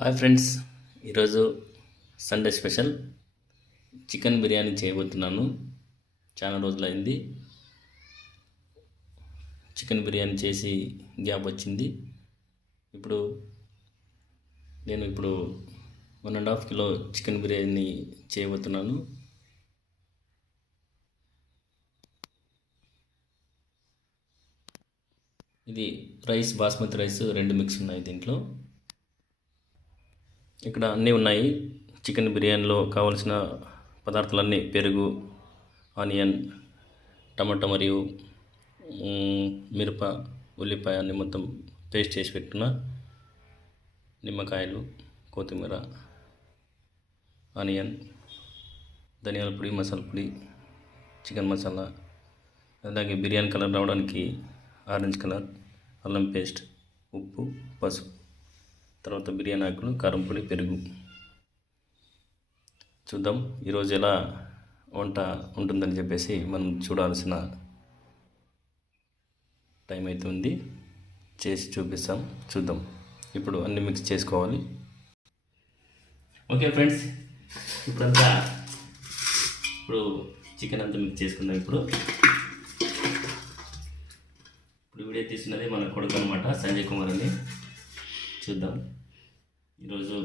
Hi friends, ఈరోజు Sunday special chicken biryani చేయబోతున్నాను. చాలా రోజులైంది చికెన్ బిర్యానీ చేసి, గ్యాప్ వచ్చింది. ఇప్పుడు నేను 1.5 కిలో చికెన్ బిర్యానీ చేయబోతున్నాను. ఇది రైస్, బాస్మతి రైస్ 2 మిక్స్ ఉన్నాయి దీంట్లో. ఇక్కడ అన్నీ ఉన్నాయి. చికెన్ బిర్యానీలో కావాల్సిన పదార్థాలన్నీ: పెరుగు, ఆనియన్, టమాటా మరియు మిరప, ఉల్లిపాయ అన్నీ మొత్తం పేస్ట్ చేసి పెట్టుకున్న. నిమ్మకాయలు, కొత్తిమీర, ఆనియన్, ధనియాల పొడి, మసాలా పొడి, చికెన్ మసాలా, అలాగే బిర్యానీ కలర్ రావడానికి ఆరెంజ్ కలర్, అల్లం పేస్ట్, ఉప్పు, పసుపు, తర్వాత బిర్యానీ ఆకులు, కారం పొడి, పెరుగు. చూద్దాం ఈరోజు ఎలా వంట ఉంటుందని చెప్పేసి మనం చూడాల్సిన టైం అయితే ఉంది. చేసి చూపిస్తాం, చూద్దాం. ఇప్పుడు అన్నీ మిక్స్ చేసుకోవాలి. ఓకే ఫ్రెండ్స్, ఇప్పుడు చికెన్ అంతా మిక్స్ చేసుకుందాం. ఇప్పుడు వీడియో తీసినది మన కొడుకు అనమాట, సంజయ్ కుమార్ అని. చూద్దాం ఈరోజు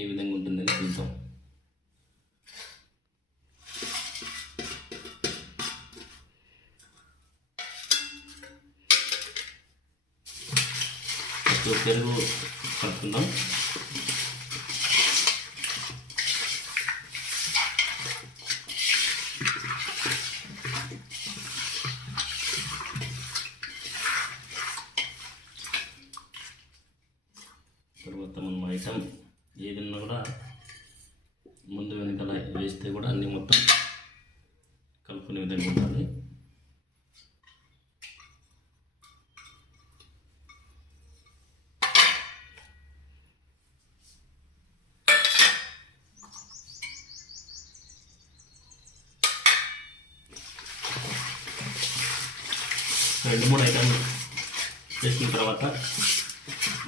ఏ విధంగా ఉంటుందని చూద్దాం. పెరుగు కలుపుకుందాం. తర్వాత మనం ఐటమ్ ఏదన్నా కూడా ముందు వెనకాల వేస్తే కూడా అన్నీ మొత్తం కలుపుకునే విధంగా ఉండాలి. రెండు మూడు ఐటమ్ చేసుకున్న తర్వాత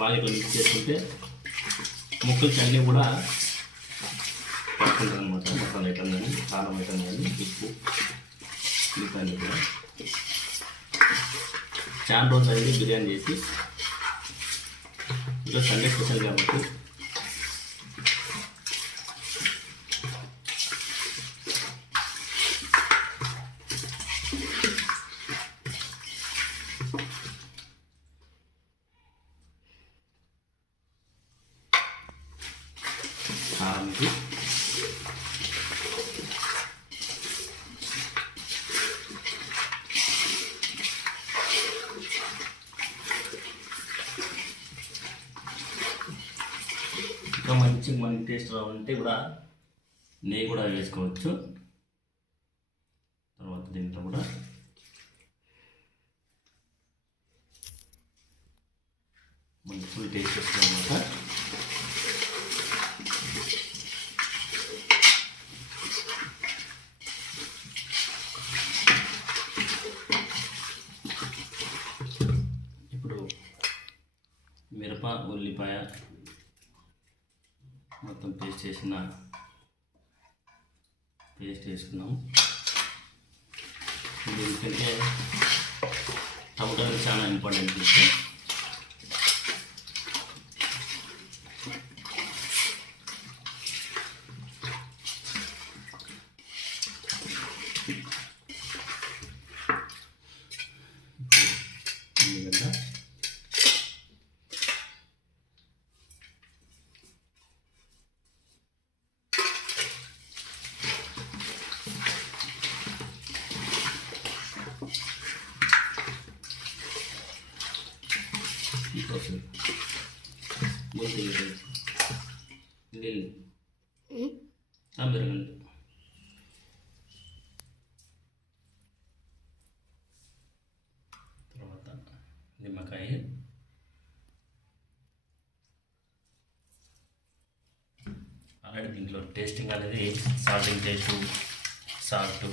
బాగా మిక్స్ చేసుకుంటే ముక్కలకి అన్నీ కూడా పడుతుంటుంది అనమాట. మసాలా ఐటమ్ కానీ, కారం ఐటమ్ కానీ, ఉప్పు, ఉల్లిపాయలు కూడా. చాలా రోజులు అయింది బిర్యానీ చేసి. ఈరోజు సండే స్పెషల్ కాబట్టి కారంకి ఇంకా మనకి టేస్ట్ రావాలంటే కూడా నెయ్యి కూడా వేసుకోవచ్చు. తర్వాత దీంట్లో కూడా మనకి ఫుల్ టేస్ట్ వస్తుంది అన్నమాట. మిరప, ఉల్లిపాయ మొత్తం పేస్ట్ వేసుకున్నాం. ఎందుకంటే టమాటాలు చాలా ఇంపార్టెంట్ విషయం. తర్వాత నిమ్మకాయ, ఆల్రెడీ దీంట్లో టేస్టింగ్ అనేది సాల్ట్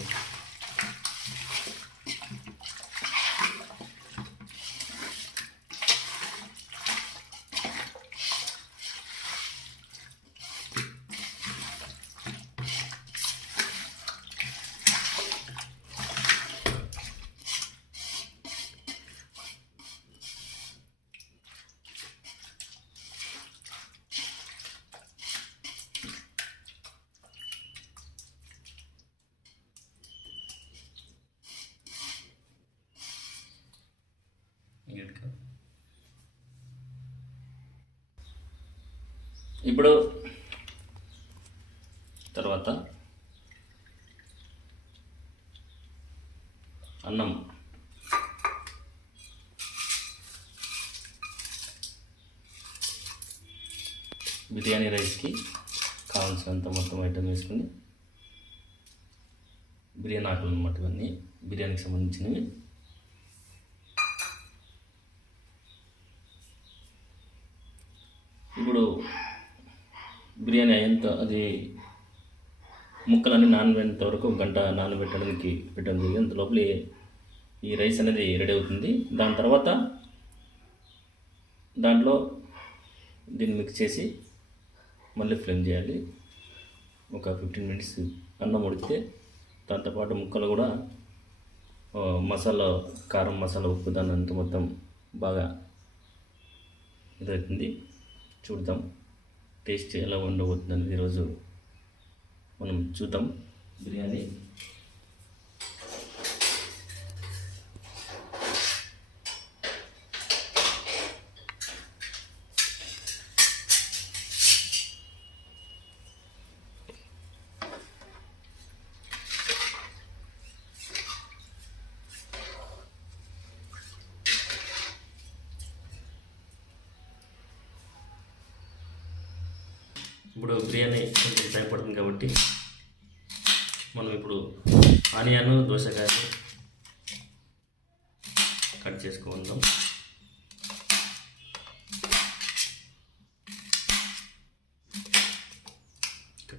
ఇప్పుడు తర్వాత అన్నం, బిర్యానీ రైస్కి కావాల్సినంత మొత్తం ఐటమ్ వేసుకుని, బిర్యానీ ఆకులు అన్నమాట ఇవన్నీ బిర్యానీకి సంబంధించినవి. ఇప్పుడు బిర్యానీ అయ్యేంత అది ముక్కలన్నీ నానబెట్టేంత వరకు 1 గంట నానబెట్టడానికి పెట్టడం జరిగింది. అంత లోపల ఈ రైస్ అనేది రెడీ అవుతుంది. దాని తర్వాత దాంట్లో దీన్ని మిక్స్ చేసి మళ్ళీ ఫ్లేమ్ చేయాలి. ఒక 15 మినిట్స్ అన్నం ఉడికితే దాంతోపాటు ముక్కలు కూడా మసాలా, కారం, మసాలా, ఉప్పు దాని అంతా మొత్తం బాగా ఇదవుతుంది. చూద్దాం టేస్ట్ ఎలా ఉండబోతుందని ఈరోజు మనం చూద్దాం బిర్యానీ. ఇప్పుడు బిర్యానీ కొంచెం టైం పడుతుంది కాబట్టి మనం ఇప్పుడు ఆనియన్, దోసకాయలు కట్ చేసుకుందాం.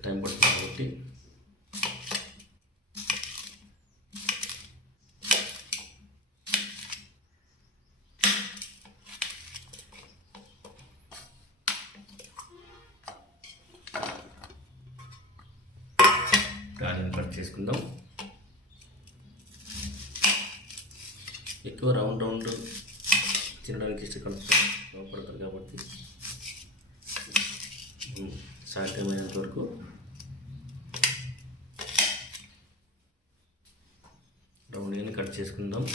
టైం పడుతుంది కాబట్టి ఆనియన్ కట్ చేసుకుందాం. ఎక్కువ రౌండ్ తినడానికి ఇష్టపడతారు కాబట్టి సాధ్యమైనంత వరకు రౌండ్గానే కట్ చేసుకుందాం.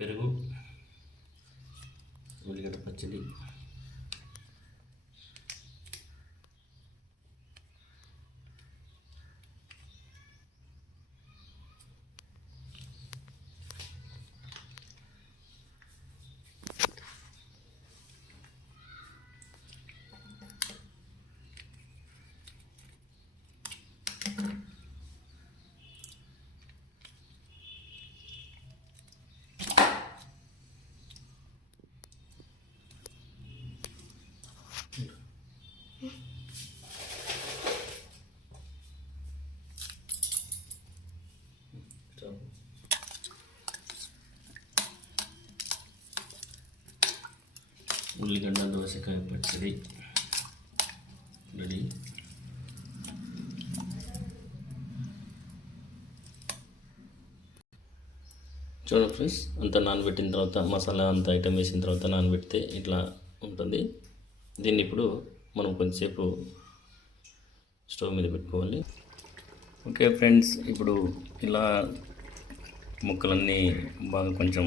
పెరుగు, ఉల్లిగడ్డ పచ్చడి, ఉల్లిగడ్డ దోసకాయ పచ్చడి రెడీ. చూడండి ఫ్రెండ్స్, అంతా నానబెట్టిన తర్వాత మసాలా అంతా ఐటమ్ వేసిన తర్వాత నానబెడితే ఇట్లా ఉంటుంది. దీన్ని ఇప్పుడు మనం కొంచెంసేపు స్టవ్ మీద పెట్టుకోవాలి. ఓకే ఫ్రెండ్స్, ఇప్పుడు ఇలా ముక్కలన్నీ బాగా కొంచెం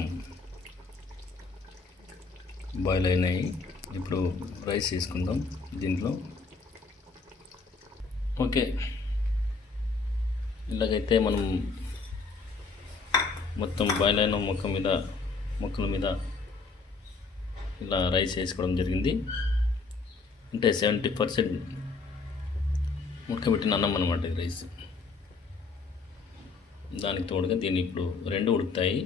బాయిల్ అయినాయి. ఇప్పుడు రైస్ వేసుకుందాం దీంట్లో. ఓకే, ఇలాగైతే మనం మొత్తం బాయిల్ అయిన ముక్కల మీద ఇలా రైస్ వేసుకోవడం జరిగింది. అంటే 70% ఉడకబెట్టిన అన్నం అన్నమాట ఈ రైస్. దానికి తోడుగా దీన్ని ఇప్పుడు 2 ఉడుకుతాయి.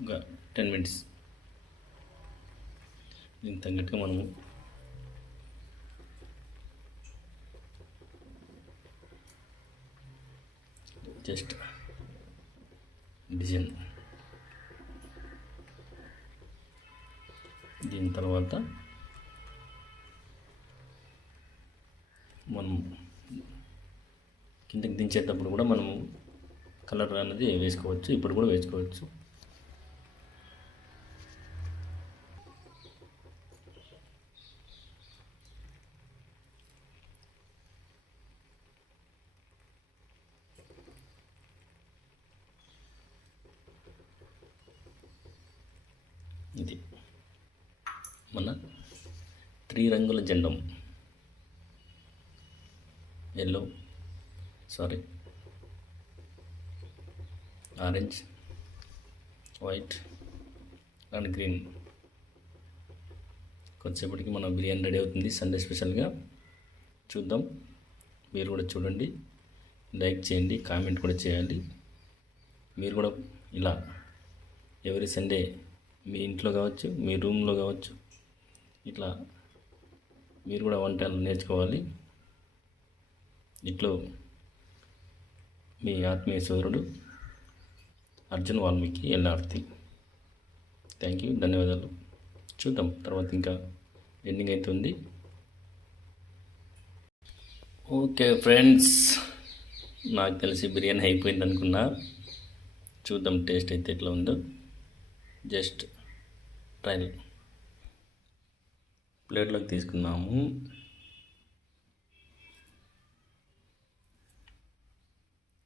ఒక 10 మినిట్స్. దీనికి తగ్గట్టుగా మనము జస్ట్ డిజైన్. దీని తర్వాత మనం కిందకి దించేటప్పుడు కూడా మనము కలర్ అనేది వేసుకోవచ్చు, ఇప్పుడు కూడా వేసుకోవచ్చు. ఇది మన 3 రంగుల జెండం, ఆరెంజ్, వైట్ అండ్ గ్రీన్. కొద్దిసేపటికి మన బిర్యానీ రెడీ అవుతుంది సండే స్పెషల్గా. చూద్దాం, మీరు కూడా చూడండి, లైక్ చేయండి, కామెంట్ కూడా చేయాలి. మీరు కూడా ఇలా ఎవ్రీ సండే మీ ఇంట్లో కావచ్చు, మీ రూమ్లో కావచ్చు, ఇట్లా మీరు కూడా వంటలు నేర్చుకోవాలి. ఇట్లో మీ ఆత్మీయ సోదరుడు అర్జున్ వాల్మీకి ఎల్లార్తి. థ్యాంక్ యూ, ధన్యవాదాలు. చూద్దాం తర్వాత ఇంకా ఎండింగ్ అవుతుంది. ఓకే ఫ్రెండ్స్, నాకు తెలిసి బిర్యానీ అయిపోయింది అనుకున్నా. చూద్దాం టేస్ట్ అయితే ఎట్లా ఉందో. Just trial. ప్లేట్లోకి తీసుకున్నాము.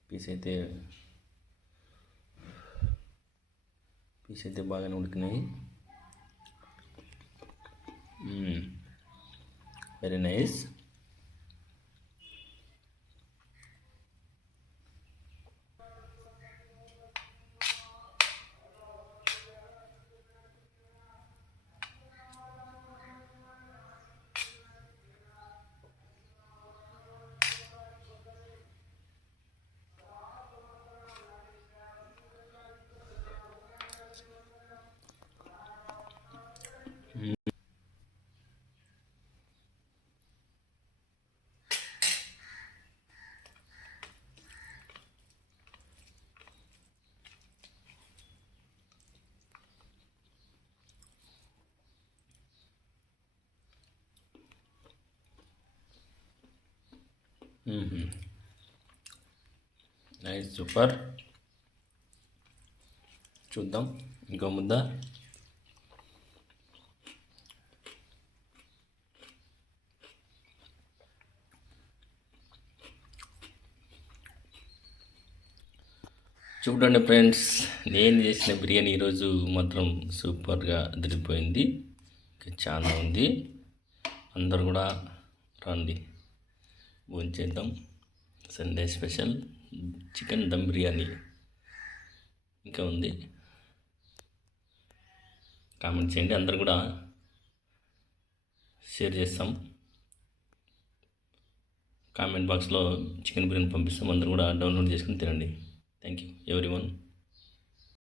పీస్ అయితే బాగానే ఉడికినాయి. Very nice. Nice, super. చూద్దాం ఇంకో ముద్ద. చూడండి ఫ్రెండ్స్, నేను చేసిన బిర్యానీ ఈరోజు మాత్రం సూపర్గా అదిరిపోయింది. చాలా ఉంది. అందరు కూడా రండి, భోంచేద్దాం. Sunday special chicken dum biryani ఇంకా ఉంది. కామెంట్ చేయండి, అందరు కూడా షేర్ చేస్తాం. కామెంట్ బాక్స్లో చికెన్ బిర్యానీ పంపిస్తాం. అందరూ కూడా డౌన్లోడ్ చేసుకుని తినండి. Thank you everyone.